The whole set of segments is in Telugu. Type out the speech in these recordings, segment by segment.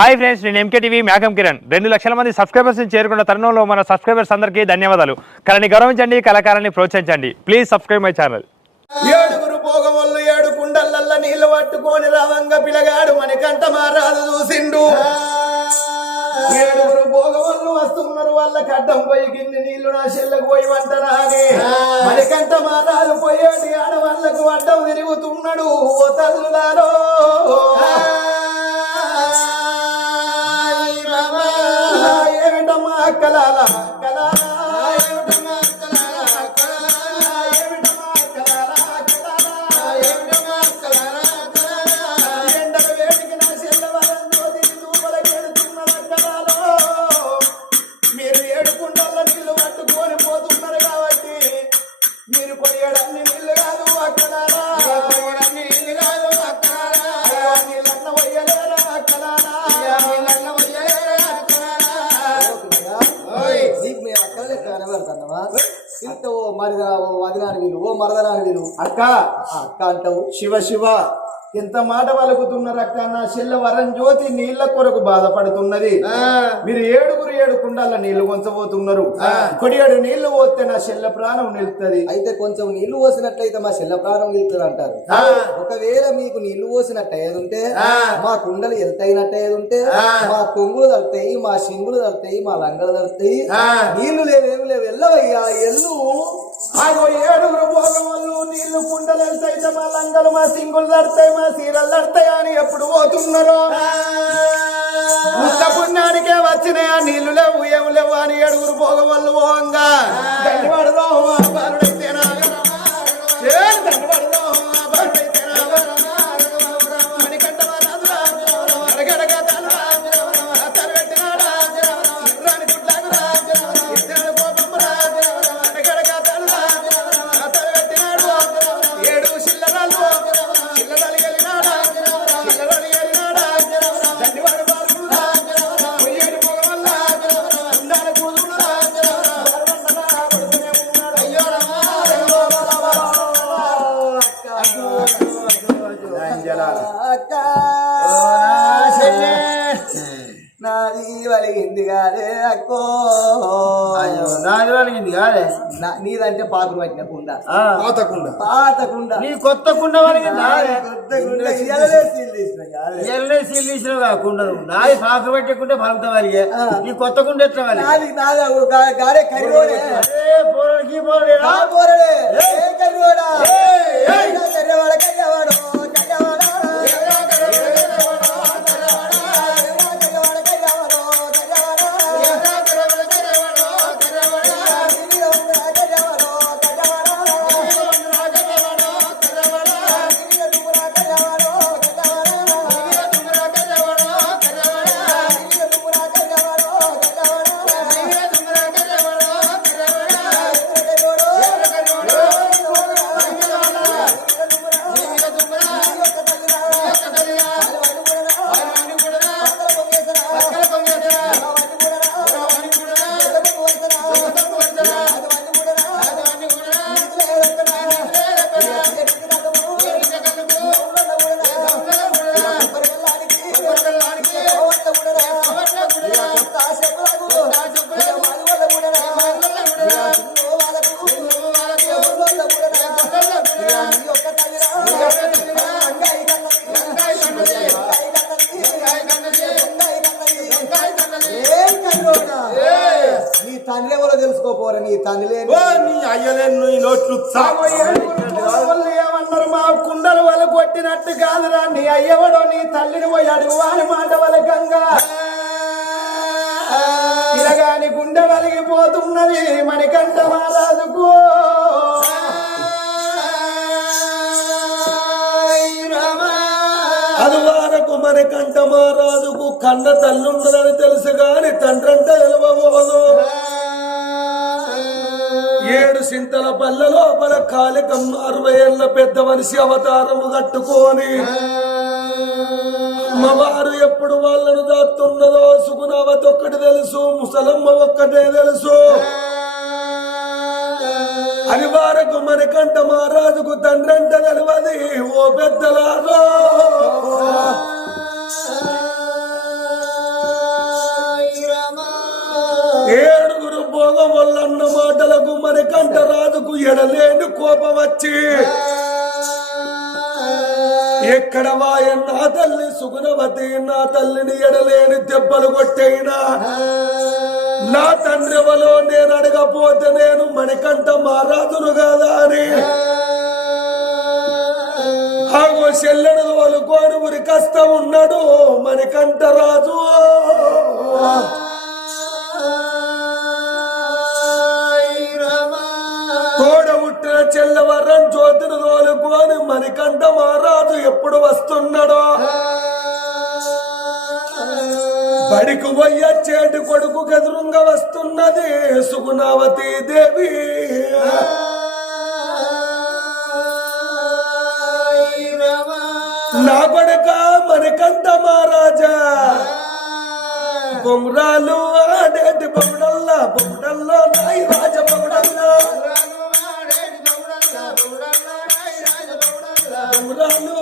హాయ్ ఫ్రెండ్స్ నేను ఎంకే టీవీ మేఘం కిరణ్. రెండు లక్షల మంది సబ్స్క్రైబర్స్ చేరుకున్న తరుణంలో మన సబ్స్క్రైబర్స్ అందరికీ ధన్యవాదాలు. కళని గౌరవించండి కళాకారాన్ని ప్రోత్సహించండి. Please subscribe my channel. ఏడుగురు పోగమల్లు ఏడు కుండలల్ల నీళ్ళు పట్టుకొని రావంగ పిలగాడు మణికంఠ మారాదు చూసిండు. ఏడుగురు పోగమల్లు వస్తున్నారు వాళ్ళ కట్టం పోయి కింది నీళ్ళు నా చెల్లకు పోయి వంటరా అని మణికంఠ మారాదు పోయేటి ఆడవాళ్ళకు అడ్డం తిరుగుతున్నాడు ఓ తల్లుదారో ಕಲಾಲ వీలు ఓ మరదనాని వీలు అక్క అక్క అంటావు శివ శివ ఎంత మాట వలుకుతున్నారు అక్క? నా చెల్ల వరం జ్యోతి నీళ్ళ కొరకు బాధపడుతున్నది. మీరు ఏడుగురు ఏడు కుండాల నీళ్ళు కొంచబోతున్నారు. కొడియాడు నీళ్ళు పోతే నా చెల్ల ప్రాణం నిలుస్తుంది అయితే కొంచెం నీళ్ళు పోసినట్లయితే మా చెల్ల ప్రాణం వెళ్తుంది అంటారు. ఒకవేళ మీకు నీళ్ళు పోసినట్టు ఉంటే మా కుండలు ఎంత అయినట్టు ఉంటే మా కొంగులు తడతాయి మా సింగులు తడతాయి మా లంగలు తడతాయి నీళ్ళు లేవేమి లేవు ఎల్లవయ్యా ఎల్లు ఆగో ఏడుగురు భోగములు నీళ్ళు కుండలు వెళ్తాయితే మా లంగలు మా సింగులు దడతాయి మా సీరలు దడతాయి అని ఎప్పుడు పోతున్నారో? పుణ్యానికే వచ్చినాయి ఆ నీళ్ళు లేవు ఏం లేవు అని ఏడుగురు భోగములు పోవంగా ధన్యవాడదాం నీదంటే పాకులు పట్టిన కుండ. పాతకుండా పాత కుండ. నీ కొత్త కుండ సీల్ తీసిన నాది పెట్టకుంటే ఫలితం వారికి. నీ కొత్త కుండ ఎట్లా పోరడికి పోరడేనా నా పోరడే. ఏ. కరివోడా అయ్యలేను ఏమన్నారు? మా కుండలు వాళ్ళ కొట్టినట్టు కాదురా. నీ అయ్యవడో నీ తల్లిని పోయి అడుగు వాని మాట వలకంగా ఇలాగాని గుండె వలిగిపోతున్నది మణికంఠ మారాదుకో అదివారకు మనకంట మహారాజుకు కన్న తల్లుండదని తెలుసు గాని తండ్రంట ఎలవబోదు. సింతల పల్లె లోపల కాలికం అరవై ఏళ్ళ పెద్ద మనిషి అవతారము కట్టుకొని అమ్మవారు ఎప్పుడు వాళ్ళను దాస్తున్నదో ఒక్కటి తెలుసు ముసలమ్మ ఒక్కటే తెలుసు. అది వారకు మనకంట మహారాజుకు తండ్రంట తెలియదు ఓ పెద్దలారో. మణికంఠ రాజుకు ఎడలేని కోపం వచ్చి ఎక్కడ వాయ నా తల్లి సుగుణవతి నా తల్లిని ఎడలేని దెబ్బలు కొట్టైనా నా తండ్రి ఎవలో నేను అడగపోతే నేను మణికంఠ మారాదును కదా అని. ఆగో చెల్లెడు తోలుకోని ఉరి కష్టం ఉన్నాడు మణికంఠ రాజు. పుట్టిన జ్యోతిని తోలుకొని మణికంఠ మహారాజు ఎప్పుడు వస్తున్నాడో? బడికి పోయచ్చేటి కొడుకు ఎదురుంగా వస్తున్నది సుగుణావతి దేవి. నా కొడుక మణికంఠ మహారాజా. బొంగురాలు ఆడేటి బొమ్మడల్లా బొమ్మడల్లో నాయి ಶ್ರೀರಾಮ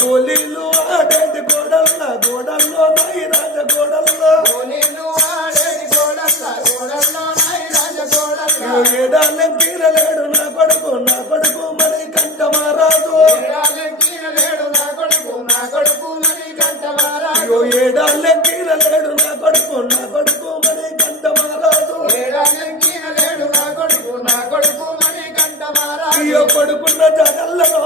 గోలీలు ఆడేటి గోడల్ల గోడల్లో నాయి రాజ గోడల్లో అయ్యో ఏడాళ్ళ కీలలేడు నా కొడుకు నా కొడుకు మరి కంట అయ్యో ఏడాళ్ళ కీలలేడు నా కొడుకు నా కొడుకు మరి కంట మహారాజు అయ్యో కొడుకున్న జగల్లలో ఆ తల్లి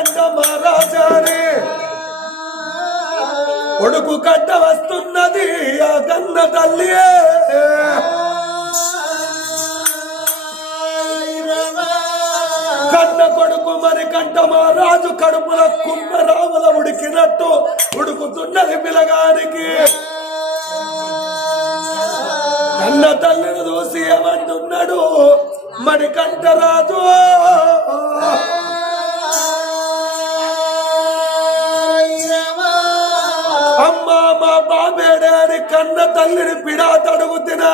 మరి కంట కొడుకు కట్ట వస్తున్నది ఆ కన్న తల్లియే. కన్న కొడుకు మరి కంట మహారాజు కడుపుల కుంభరాముల ఉడికినట్టు ఉడుకుతున్నది పిలగానికి కన్న తల్లిని చూసి ఏమంటున్నాడు? మరి కంట రాజు తల్లిని పిడా తడుగుతున్నా.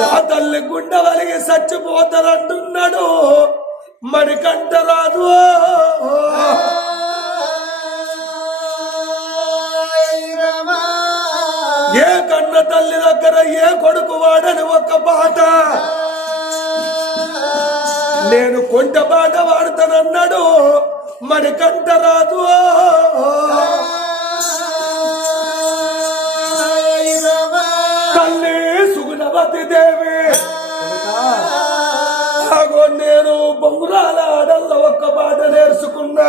నా తల్లి గుండె వలిగి చచ్చిపోతానంటున్నాడు మరి కంట రాదు. ఏ కన్న తల్లి దగ్గర ఏ కొడుకు వాడని ఒక పాట. నేను కొంట బాట వాడతానన్నాడు మరి కంట రాదు. సతీదేవి దేవి. నేను బొంగురాల ఆడల్లో ఒక్క బాట నేర్చుకున్నా.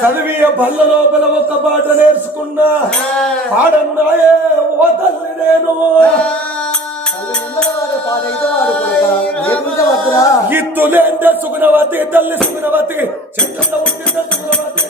చదివియ బల్ల లోపల ఒక్క బాట నేర్చుకున్నా. పాడన్నాయే ఓ తల్లి నేను. ఇత్తులేంటే సుగుణవతి తల్లి సుగుణవతి చెట్ల ఉంటే సుగుణవతి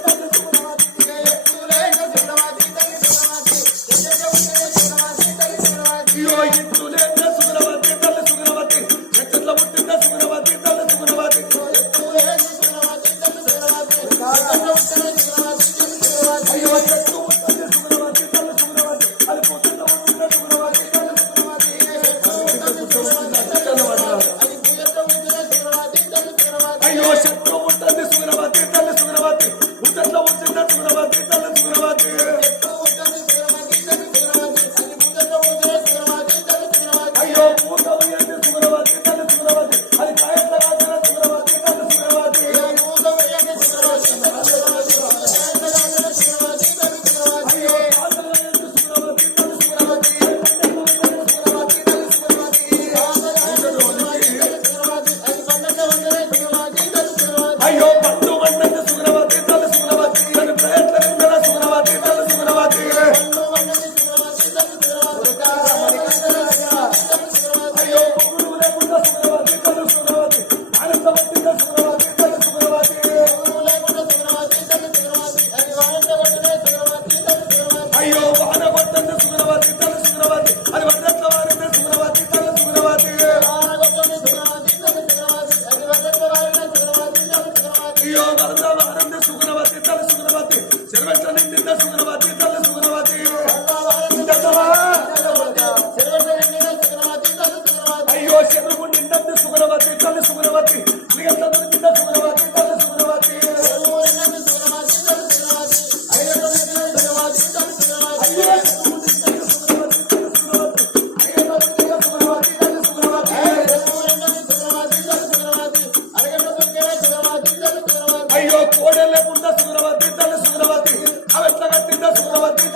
What.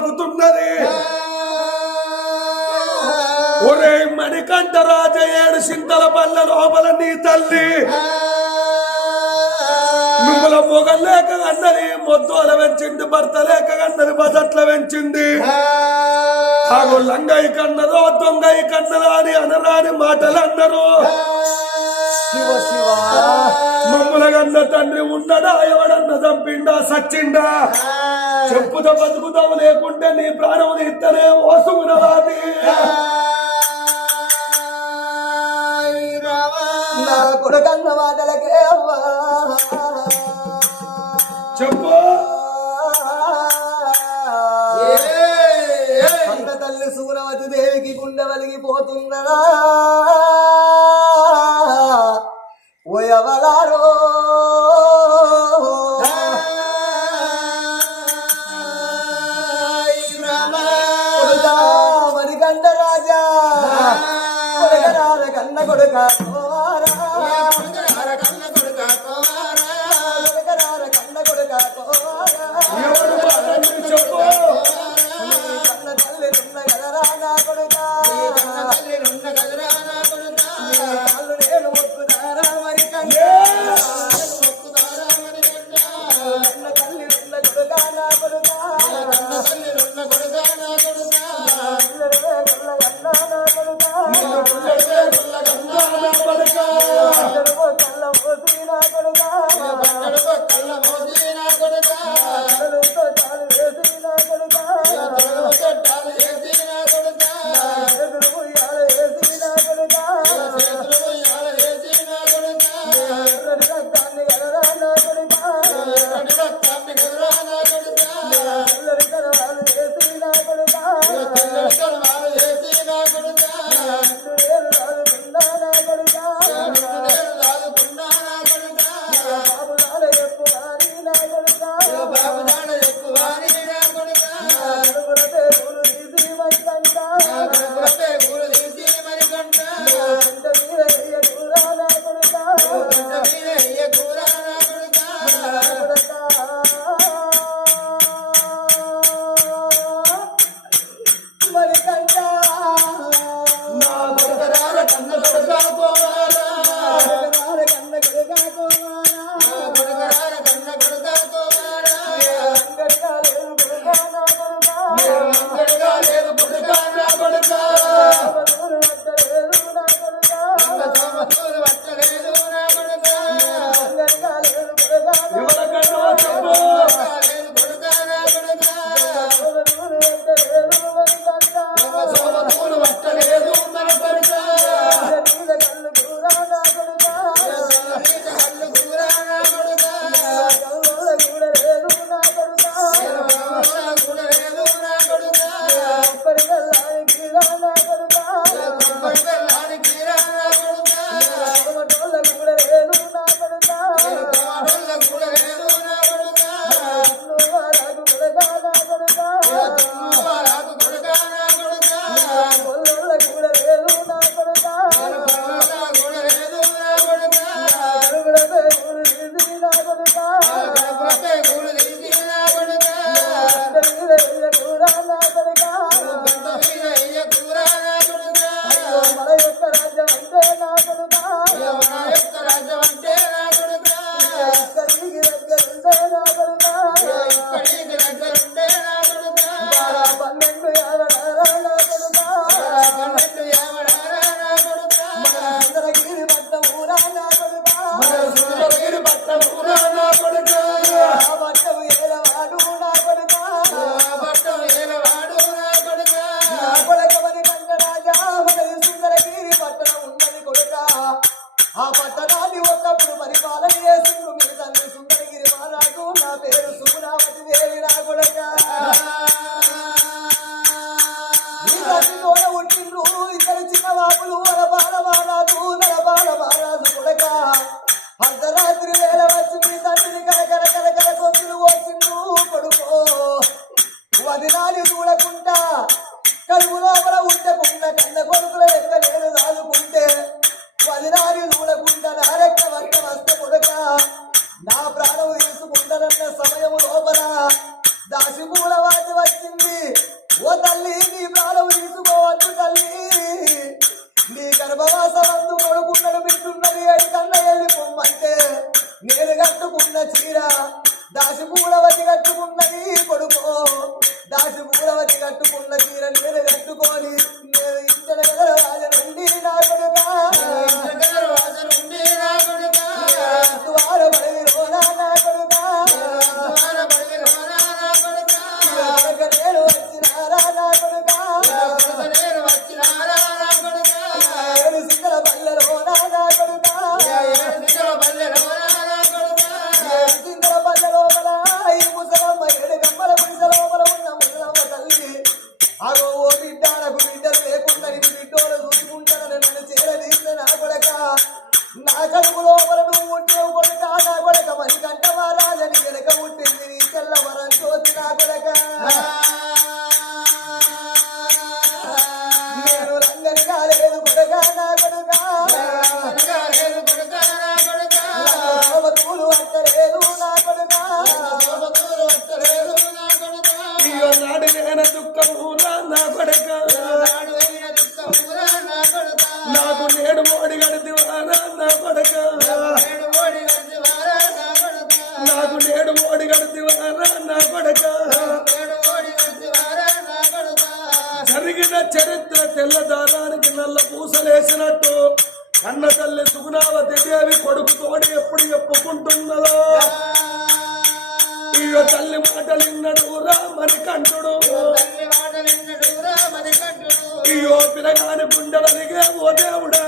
సాగుతున్నది. ఒరే మణికంఠరాజ ఏడు సింతల పల్ల లోపల నీ తల్లి. నువ్వుల మొగలు లేక అన్నది మొద్దోల పెంచింది భర్త లేక అన్నది బజట్ల పెంచింది ఆగు లంగయ్య కన్నరో దొంగయ్య కన్నదా అని అనరాని మాటలు అన్నారు శివ శివ. మమ్ముల తండ్రి ఉన్నడా ఎవడన్న చంపిండా? సచ్చిండా చెప్పుతో బతుకుతావు లేకుంటే నీ ప్రాణం ఇత్తనే ఓసుకున్నవాది నా కొడుకన్న మాటలకే అవ్వా. చెప్పు. తల్లి సూరవతి దేవికి గుండె వలిగిపోతున్నదా? ఓ ఎవలారో కొడుకా మణికంఠ రాజా. కన్న కొడుక. చెప్పుకుంటున్నదో ఇక తల్లి మాటలు విన్నడు రామని కంటుడు. ఇయో పిలగాని గుండెలనిగే ఓ దేవుడా.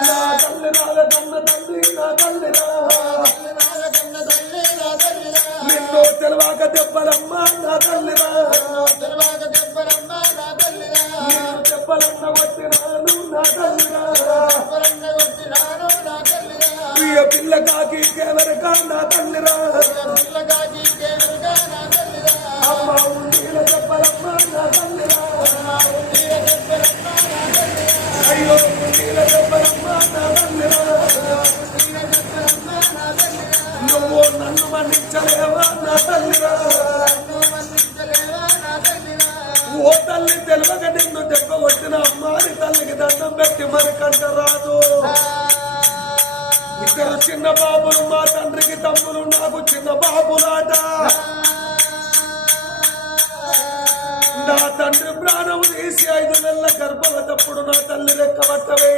నా తల్లి నాల కన్న తల్లి నా తల్లిరా. నిన్ను తెలవాక దెబ్బలమ్మ తల్లి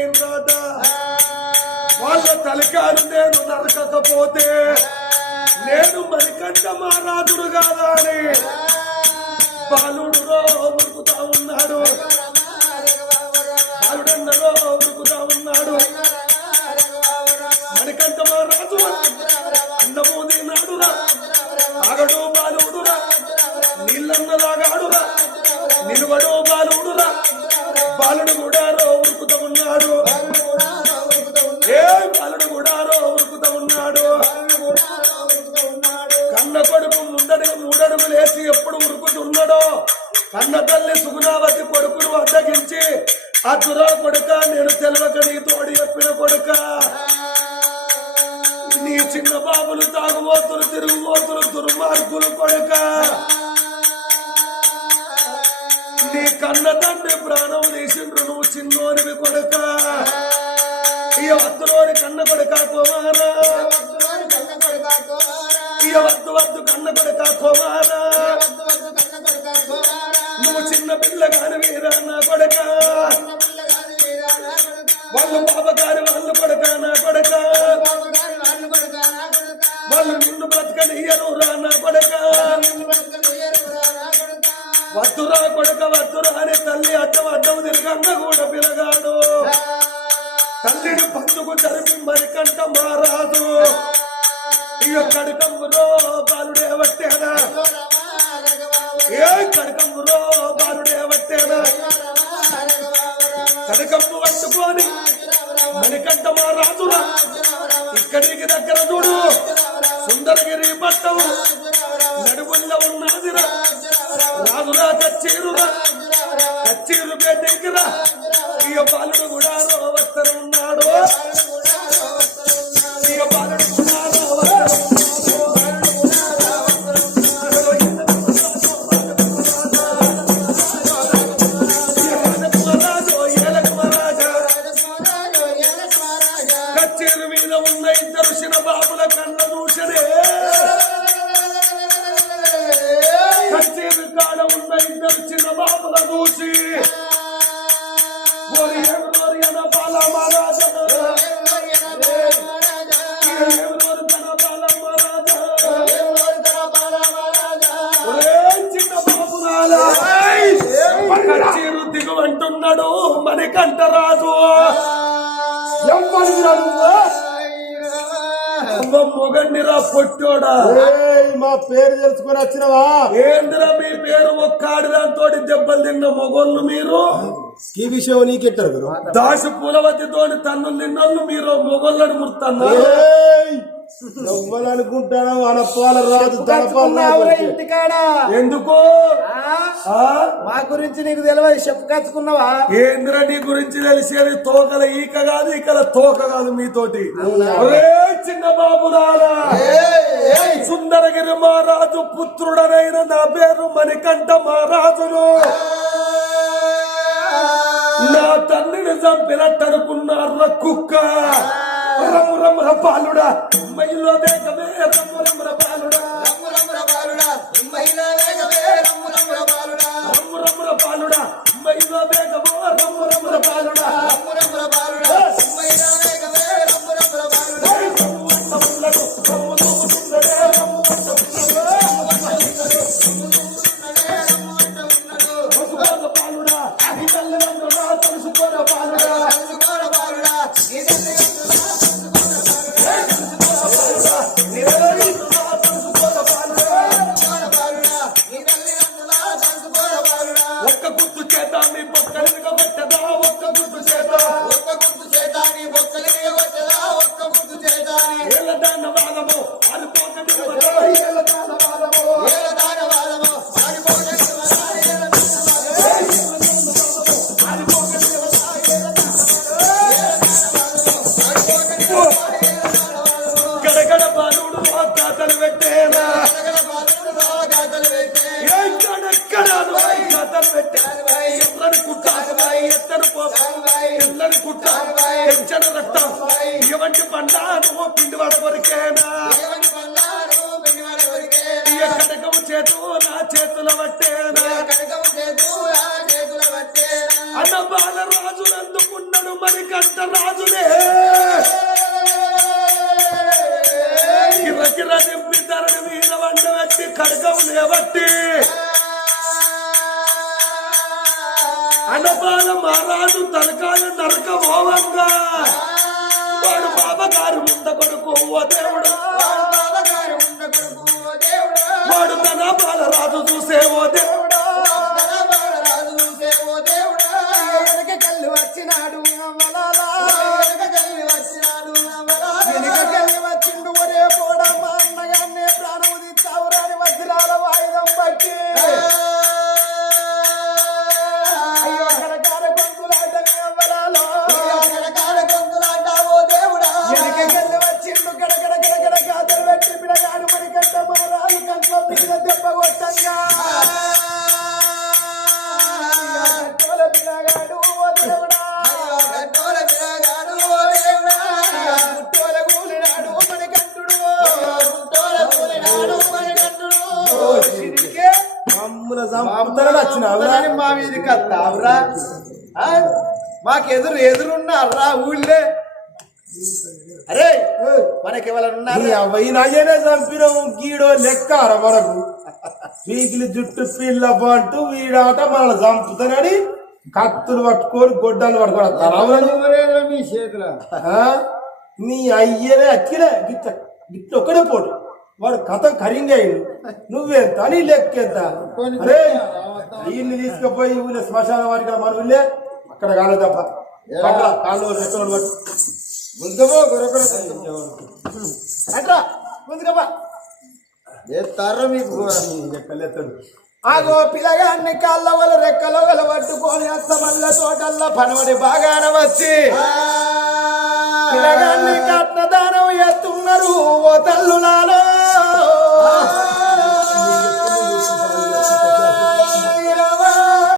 వాళ్ళ తలికాలు నేను నరకకపోతే నేను మరికంట మా రాజుడు కాదా అని బాలుడు కన్న తల్లి సుగుణావతి కొడుకును అడ్డగించి అతురా కొడుక నేను తెలవక నీ తోడి చెప్పిన కొడుక. నీ చిన్న బాబులు తాగుబోతులు తిరుగుబోతులు దుర్మార్గులు కొడుక. నీ కన్న తండ్రి ప్రాణం తీసిండ్రు నువ్వు చిన్నోనివి కొడుక. ఇక వద్దులోని కన్న కొడుక కుమారా. ఇక వద్దు వద్దు కన్న కొడుక కుమారా. చిన్న పిల్ల కాని వీరా నా కొడక. వాళ్ళు పాపగారి వాళ్ళు కొడక నా కొడక. వాళ్ళు నిన్ను బ్రతకనియరు రా నా కొడక. వద్దురా కొడక వద్దురా అని తల్లి అడ్డం అడ్డం తిరగన్న కూడా పిలగాడు. తల్లిని పందుకు జరిపి మరికంట మారాదు. ఇక కడుకమ్ములో బాలుడే వట్టేనా? ఏ కడకంబులో బాలుడే వట్టేనా? కడకంబు పట్టుకొని మణికంఠ మా రాజురా. ఇక్కడికి దగ్గర చూడు. సుందరగిరి పట్టం నడువుల్లో ఉన్నదిరా. రాజురా కచ్చీరురా. కచ్చీరు పేటెక్కిరా. ఇక బాలుడు కూడా వస్తను ఉన్నాడు. మణికంఠరాజు అమ్మ మొగండిరా పొట్టోడా. మా పేరు తెలుసుకొని వచ్చినవా? ఏంద్ర మీ పేరు? ఒక్కాడి దాంతో దెబ్బలు తిన్న మొగోళ్ళు మీరు? ఈ విషయం నీకెట్టారు దాసి పూలవతితోని తన్ను తిన్నోళ్ళు మీరు మొగోళ్ళని ముడుతున్నా అనుకుంటాను అనపాల రాజు ఇంటికాడ? ఎందుకు? మా గురించి నీకు తెలియదు చెప్పు కచ్చుకున్నావా? ఏంద్ర నీ గురించి తెలిసేది? తోకల ఈక కాదు ఇక్కడ తోక కాదు మీతోటి. చిన్న బాబు రారా. సుందరగిరి మహారాజు పుత్రుడనైన నా పేరు మణికంఠ మహారాజును నా తండ్రిని చంపినట్టనుకున్నార కుక్క? రమ్ము రమ్ముర అల్లుడా. మైలో దేకమే రమ్ము రమ్ముర మాకెదురు ఎదురున్నారా ఊళ్ళే. అరే మనకి ఎవరైనా నీ ఉన్నారా అవ్వయి నయ్యనే చంపినావు? గీడో లెక్కార మనకు పీకిలి జుట్టు పిల్ల పంటూ వీడాట మనల్ని చంపుతానని కత్తులు పట్టుకొని గొడ్డలు? మీ చేతుల? ఆ? నీ అయ్యనే అక్కిలే గిట్ట గిట్ల ఒక్కడే పోటు. వాడు కథ కరింగ్ అయ్యిండు. నువ్వెంత? నీ లెక్కెంత? అరే వీళ్ళని తీసుకుపోయి ఊళ్ళో శ్మశాన వారికి మన ఊళ్ళే అక్కడ కాలే తప్ప పట్ల కాళ్ళు రెక్కలు ముందుకో అట్రా మీకు ఆగో పిల్లగాన్ని కాళ్ళ వల రెక్కల పట్టుకొని అత్తమల్ల తోటల్ల పనవడి బాగాన వచ్చి. పిల్లగాన్ని కట్నదానం ఎత్తున్నారు ఓ తల్లులాలో